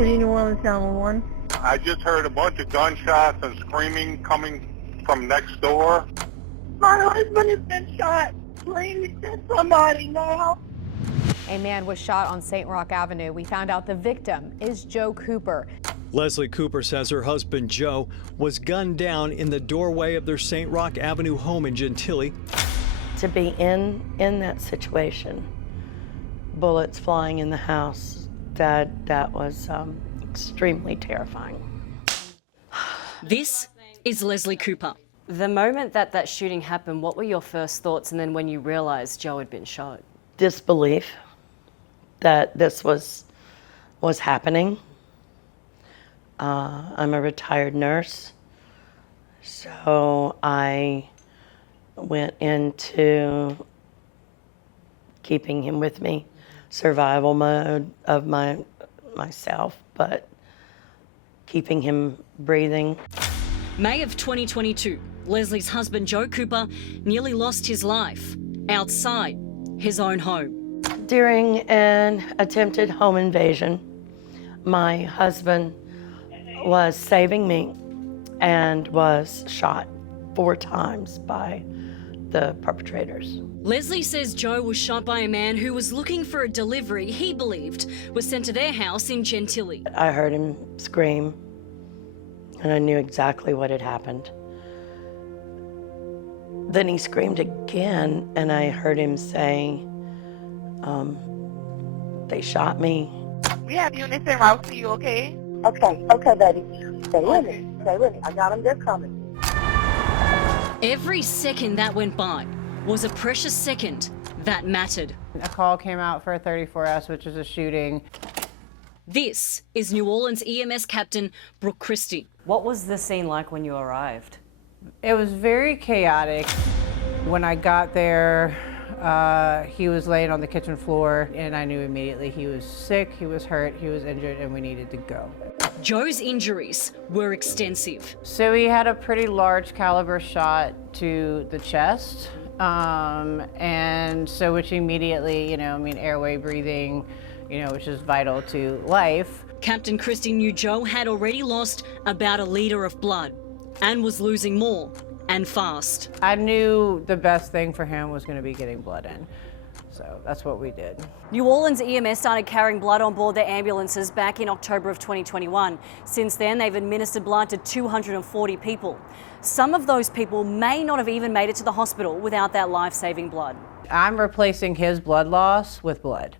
City, New Orleans 911. I just heard a bunch of gunshots and screaming coming from next door. My husband has been shot. Please send somebody now. A man was shot on St. Rock Avenue. We found out the victim is Joe Cooper. Leslie Cooper says her husband Joe was gunned down in the doorway of their St. Rock Avenue home in Gentilly. To be in that situation, bullets flying in the house, that was extremely terrifying. This is Leslie Cooper. The moment that shooting happened, what were your first thoughts, and then when you realized Joe had been shot? Disbelief that this was happening. I'm a retired nurse, so I went into keeping him with me, survival mode of myself, but keeping him breathing. May of 2022, Leslie's husband Joe Cooper nearly lost his life outside his own home. During an attempted home invasion, my husband was saving me and was shot 4 times by the perpetrators. Leslie says Joe was shot by a man who was looking for a delivery he believed was sent to their house in Gentilly. I heard him scream, and I knew exactly what had happened. Then he screamed again, and I heard him say, they shot me. We have units en route to you, okay? Okay, baby. Stay with me. Stay with me. I got them. They're coming. Every second that went by was a precious second that mattered. A call came out for a 34S, which is a shooting. This is New Orleans EMS Captain Brooke Christie. What was the scene like when you arrived? It was very chaotic. When I got there, he was laying on the kitchen floor, and I knew immediately he was sick, he was hurt, he was injured, and we needed to go. Joe's injuries were extensive. So he had a pretty large caliber shot to the chest, and so which immediately, airway breathing, which is vital to life. Captain Christie knew Joe had already lost about 1 litre of blood and was losing more and fast. I knew the best thing for him was going to be getting blood in. So that's what we did. New Orleans EMS started carrying blood on board their ambulances back in October of 2021. Since then, they've administered blood to 240 people. Some of those people may not have even made it to the hospital without that life-saving blood. I'm replacing his blood loss with blood.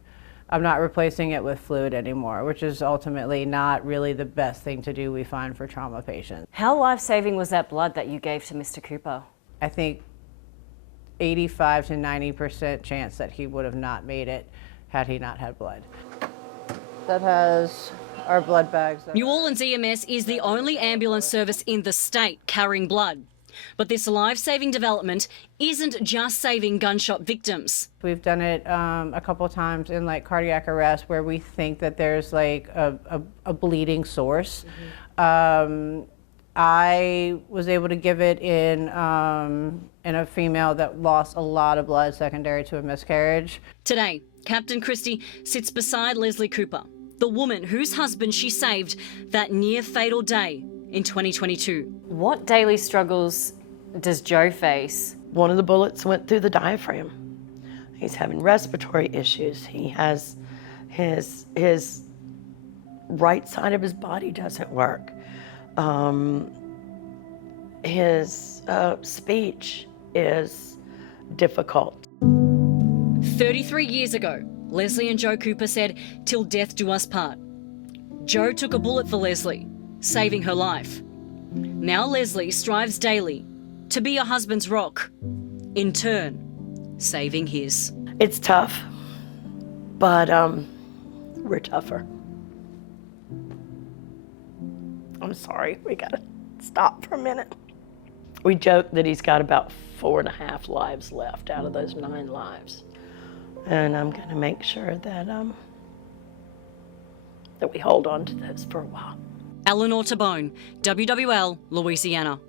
I'm not replacing it with fluid anymore, which is ultimately not really the best thing to do, we find, for trauma patients. How life-saving was that blood that you gave to Mr. Cooper? I think 85 to 90% chance that he would have not made it had he not had blood. That has our blood bags. New Orleans EMS is the only ambulance service in the state carrying blood. But this life-saving development isn't just saving gunshot victims. We've done it a couple of times in cardiac arrest where we think that there's a bleeding source. I was able to give it in a female that lost a lot of blood secondary to a miscarriage. Today, Captain Christie sits beside Leslie Cooper, the woman whose husband she saved that near-fatal day in 2022. What daily struggles does Joe face? One of the bullets went through the diaphragm. He's having respiratory issues. He has his right side of his body doesn't work. His speech is difficult. 33 years ago, Leslie and Joe Cooper said, "Till death do us part." Joe took a bullet for Leslie, saving her life. Now Leslie strives daily to be her husband's rock, in turn, saving his. It's tough, but we're tougher. I'm sorry, we gotta stop for a minute. We joke that he's got about 4.5 lives left out of those 9 lives. And I'm gonna make sure that we hold on to those for a while. Eleanor Tabone, WWL, Louisiana.